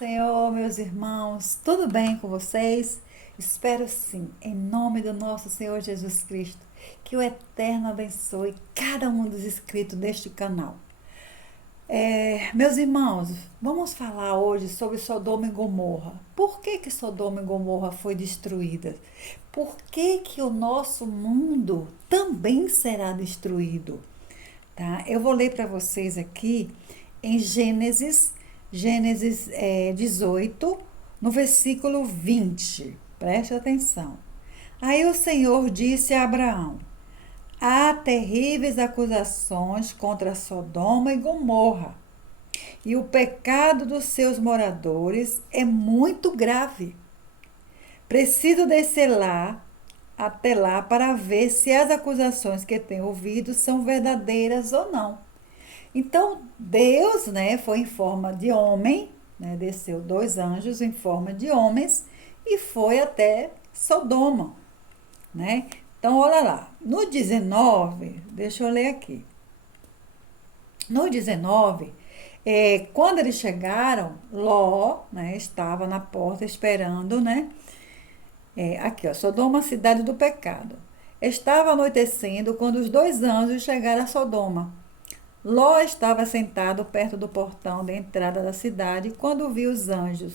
Senhor, meus irmãos, tudo bem com vocês? Espero sim, em nome do nosso Senhor Jesus Cristo, que o Eterno abençoe cada um dos inscritos deste canal. Meus irmãos, vamos falar hoje sobre Sodoma e Gomorra. Por que Sodoma e Gomorra foi destruída? Por que o nosso mundo também será destruído? Tá? Eu vou ler para vocês aqui em Gênesis 18, no versículo 20. Preste atenção. Aí o Senhor disse a Abraão: há terríveis acusações contra Sodoma e Gomorra, e o pecado dos seus moradores é muito grave. Preciso descer até lá para ver se as acusações que tenho ouvido são verdadeiras ou não. Então Deus, né, foi em forma de homem, né, desceu dois anjos em forma de homens e foi até Sodoma, né? Então olha lá, no 19, deixa eu ler aqui. No 19, quando eles chegaram, Ló, né, estava na porta esperando, né? Aqui, ó, Sodoma, cidade do pecado. Estava anoitecendo quando os dois anjos chegaram a Sodoma. Ló estava sentado perto do portão da entrada da cidade quando viu os anjos.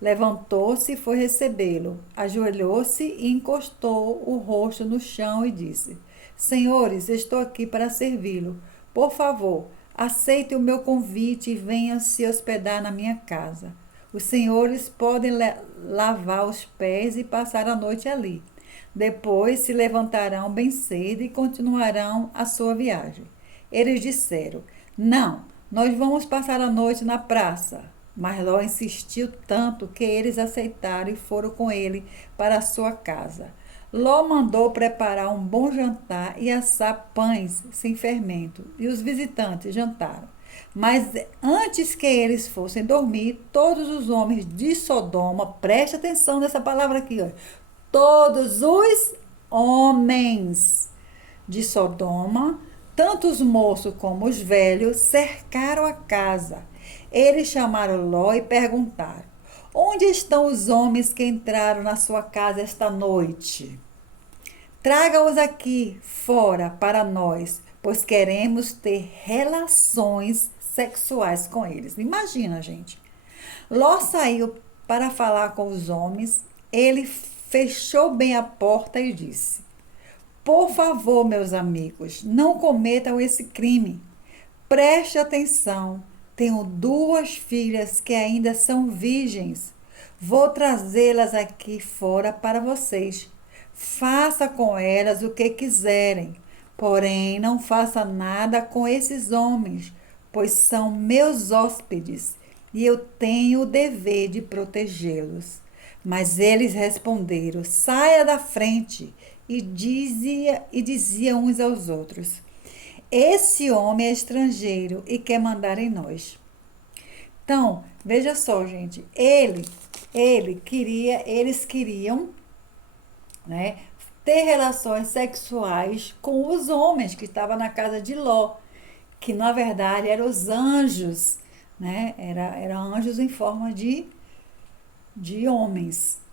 Levantou-se e foi recebê-lo. Ajoelhou-se e encostou o rosto no chão e disse: Senhores, estou aqui para servi-lo. Por favor, aceite o meu convite e venham se hospedar na minha casa. Os senhores podem lavar os pés e passar a noite ali. Depois se levantarão bem cedo e continuarão a sua viagem. Eles disseram: Não, nós vamos passar a noite na praça. Mas Ló insistiu tanto que eles aceitaram e foram com ele para a sua casa. Ló mandou preparar um bom jantar e assar pães sem fermento, e os visitantes jantaram. Mas antes que eles fossem dormir, todos os homens de Sodoma, preste atenção nessa palavra aqui, ó, todos os homens de Sodoma, tanto os moços como os velhos, cercaram a casa. Eles chamaram Ló e perguntaram: Onde estão os homens que entraram na sua casa esta noite? Traga-os aqui fora para nós, pois queremos ter relações sexuais com eles. Imagina, gente. Ló saiu para falar com os homens. Ele fechou bem a porta e disse: Por favor, meus amigos, não cometam esse crime. Preste atenção. Tenho duas filhas que ainda são virgens. Vou trazê-las aqui fora para vocês. Faça com elas o que quiserem. Porém, não faça nada com esses homens, pois são meus hóspedes e eu tenho o dever de protegê-los. Mas eles responderam: Saia da frente. E dizia uns aos outros: Esse homem é estrangeiro e quer mandar em nós. Então, veja só, gente, eles queriam, né, ter relações sexuais com os homens que estavam na casa de Ló, que na verdade eram os anjos, né? Eram anjos em forma de homens.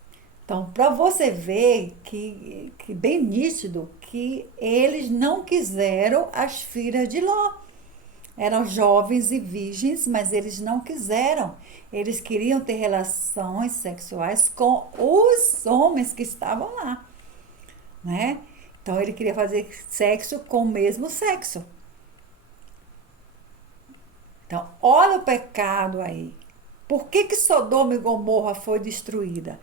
Então, para você ver que bem nítido que eles não quiseram as filhas de Ló. Eram jovens e virgens, mas eles não quiseram. Eles queriam ter relações sexuais com os homens que estavam lá, né? Então, ele queria fazer sexo com o mesmo sexo. Então, olha o pecado aí. Por que Sodoma e Gomorra foi destruída?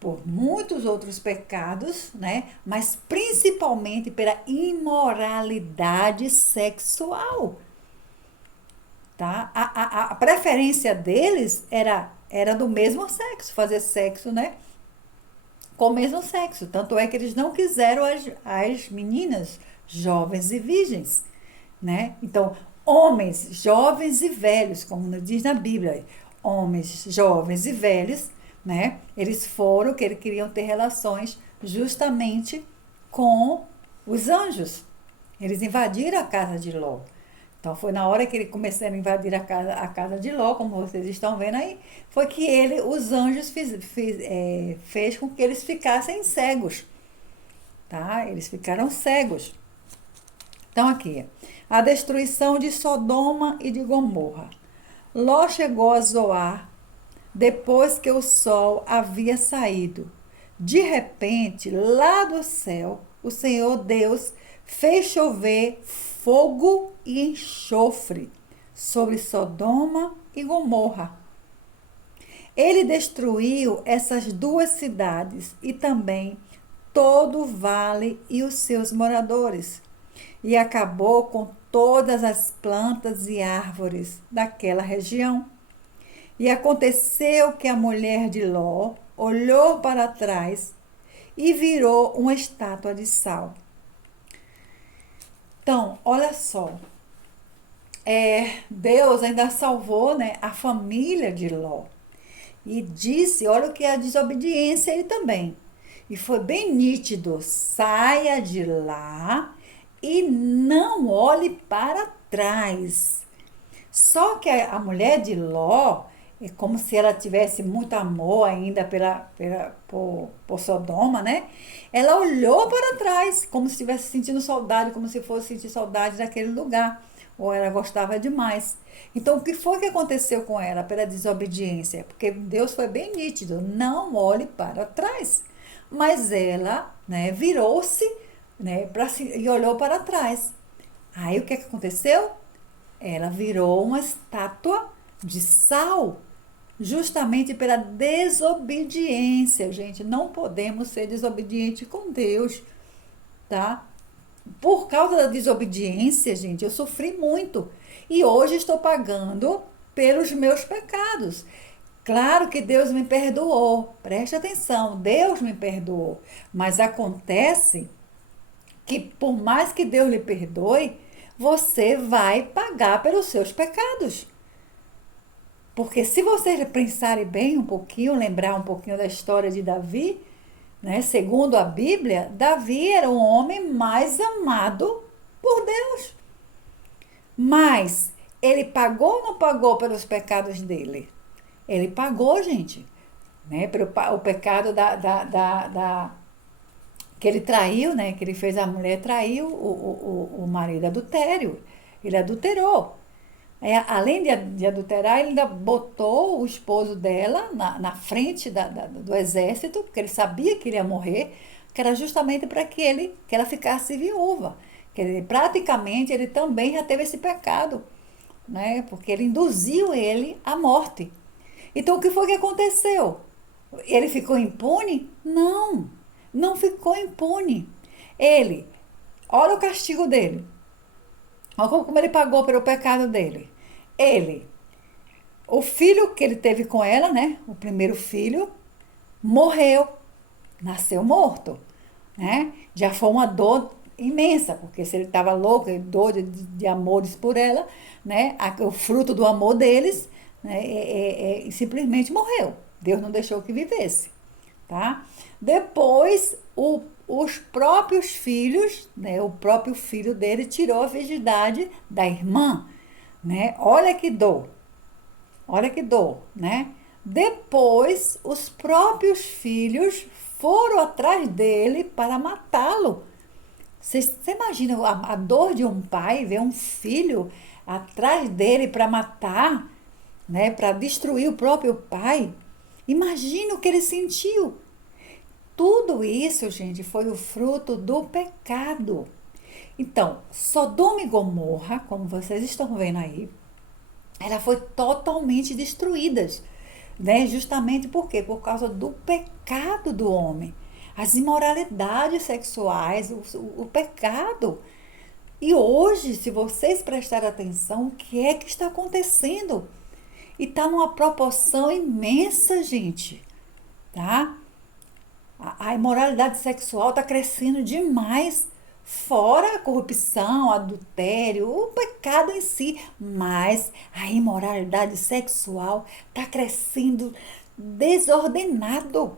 Por muitos outros pecados, né? Mas principalmente pela imoralidade sexual. Tá? A preferência deles era do mesmo sexo, fazer sexo, né? Com o mesmo sexo. Tanto é que eles não quiseram as meninas jovens e virgens, né? Então, homens jovens e velhos, como diz na Bíblia, homens jovens e velhos, né? Eles queriam ter relações justamente com os anjos. Eles invadiram a casa de Ló. Então foi na hora que ele começou a invadir a casa de Ló, como vocês estão vendo aí, foi que os anjos fez com que eles ficassem cegos, tá? Eles ficaram cegos. Então aqui, a destruição de Sodoma e de Gomorra. Ló chegou a Zoar depois que o sol havia saído. De repente, lá do céu, o Senhor Deus fez chover fogo e enxofre sobre Sodoma e Gomorra. Ele destruiu essas duas cidades e também todo o vale e os seus moradores, e acabou com todas as plantas e árvores daquela região. E aconteceu que a mulher de Ló olhou para trás e virou uma estátua de sal. Então, olha só, Deus ainda salvou, né, a família de Ló. E disse, olha o que é a desobediência aí também. E foi bem nítido, saia de lá e não olhe para trás. Só que a mulher de Ló, é como se ela tivesse muito amor ainda por Sodoma, né? Ela olhou para trás, como se estivesse sentindo saudade, como se fosse sentir saudade daquele lugar. Ou ela gostava demais. Então, o que foi que aconteceu com ela pela desobediência? Porque Deus foi bem nítido, não olhe para trás. Mas ela, né, virou-se, né, e olhou para trás. Aí, o que aconteceu? Ela virou uma estátua de sal, justamente pela desobediência, gente. Não podemos ser desobedientes com Deus, tá? Por causa da desobediência, gente, eu sofri muito. E hoje estou pagando pelos meus pecados. Claro que Deus me perdoou. Preste atenção, Deus me perdoou. Mas acontece que por mais que Deus lhe perdoe, você vai pagar pelos seus pecados. Porque se vocês pensarem bem um pouquinho, lembrar um pouquinho da história de Davi, né? Segundo a Bíblia, Davi era o homem mais amado por Deus. Mas ele pagou ou não pagou pelos pecados dele? Ele pagou, gente. Né? Pelo o pecado que ele traiu, né? Que ele fez a mulher trair o marido adultério. Ele adulterou. Além de adulterar, ele ainda botou o esposo dela na frente do exército, porque ele sabia que ele ia morrer, que era justamente para que ela ficasse viúva. Praticamente, ele também já teve esse pecado, né? Porque ele induziu ele à morte. Então, o que foi que aconteceu? Ele ficou impune? Não, não ficou impune. Olha o castigo dele. Olha como ele pagou pelo pecado dele. O filho que ele teve com ela, né? O primeiro filho, morreu. Nasceu morto, né? Já foi uma dor imensa, porque se ele estava louco, dor de amores por ela, né? O fruto do amor deles, né? Simplesmente morreu. Deus não deixou que vivesse, tá? Depois, os próprios filhos, né? O próprio filho dele tirou a virgindade da irmã, né? Olha que dor, né? Depois, os próprios filhos foram atrás dele para matá-lo. Você imagina a dor de um pai ver um filho atrás dele para matar, né? Para destruir o próprio pai? Imagina o que ele sentiu. Tudo isso, gente, foi o fruto do pecado. Então, Sodoma e Gomorra, como vocês estão vendo aí, ela foi totalmente destruída, né? Justamente por quê? Por causa do pecado do homem. As imoralidades sexuais, o pecado. E hoje, se vocês prestarem atenção, o que é que está acontecendo? E está numa proporção imensa, gente, tá? A imoralidade sexual está crescendo demais, fora a corrupção, adultério, o pecado em si, mas a imoralidade sexual está crescendo desordenado.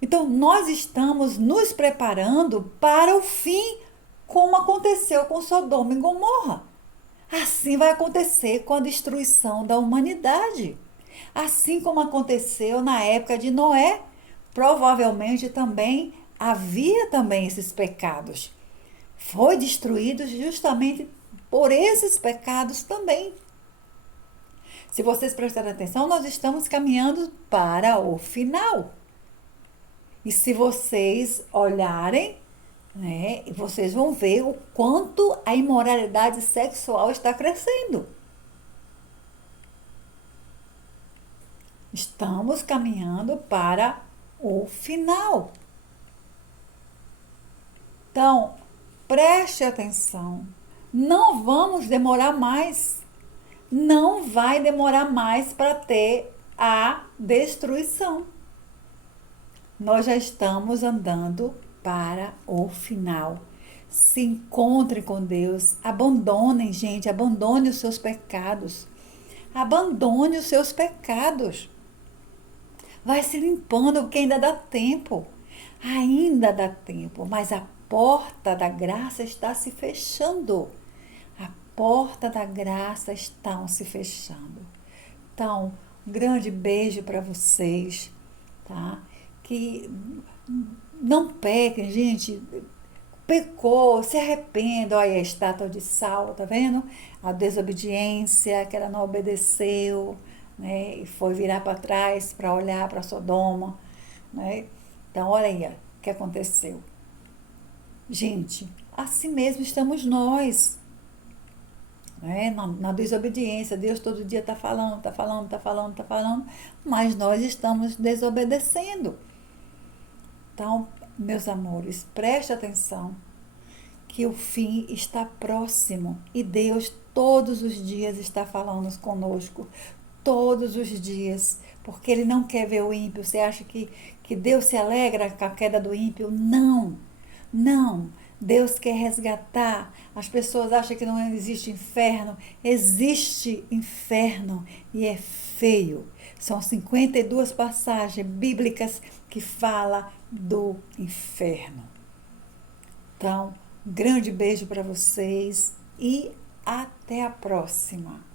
Então, nós estamos nos preparando para o fim como aconteceu com Sodoma e Gomorra. Assim vai acontecer com a destruição da humanidade. Assim como aconteceu na época de Noé, provavelmente também havia também esses pecados. Foi destruído justamente por esses pecados também. Se vocês prestarem atenção, nós estamos caminhando para o final. E se vocês olharem, né, vocês vão ver o quanto a imoralidade sexual está crescendo. Estamos caminhando para o final. Então, preste atenção. Não vamos demorar mais. Não vai demorar mais para ter a destruição. Nós já estamos andando para o final. Se encontrem com Deus. Abandonem, gente. Abandone os seus pecados. Abandone os seus pecados. Vai se limpando, porque ainda dá tempo. Ainda dá tempo, mas a porta da graça está se fechando. A porta da graça está se fechando. Então, um grande beijo para vocês, tá? Que não pequem, gente. Pecou, se arrependa. Olha a estátua de sal, tá vendo? A desobediência, que ela não obedeceu, né? E foi virar para trás para olhar para Sodoma, né? Então, olha aí o que aconteceu. Gente, assim mesmo estamos nós, né? Na desobediência. Deus todo dia está falando, está falando, está falando, está falando, mas nós estamos desobedecendo. Então, meus amores, preste atenção que o fim está próximo e Deus todos os dias está falando conosco, todos os dias, porque Ele não quer ver o ímpio. Você acha que Deus se alegra com a queda do ímpio? Não, não. Deus quer resgatar. As pessoas acham que não existe inferno. Existe inferno e é feio. São 52 passagens bíblicas que falam do inferno. Então, um grande beijo para vocês e até a próxima.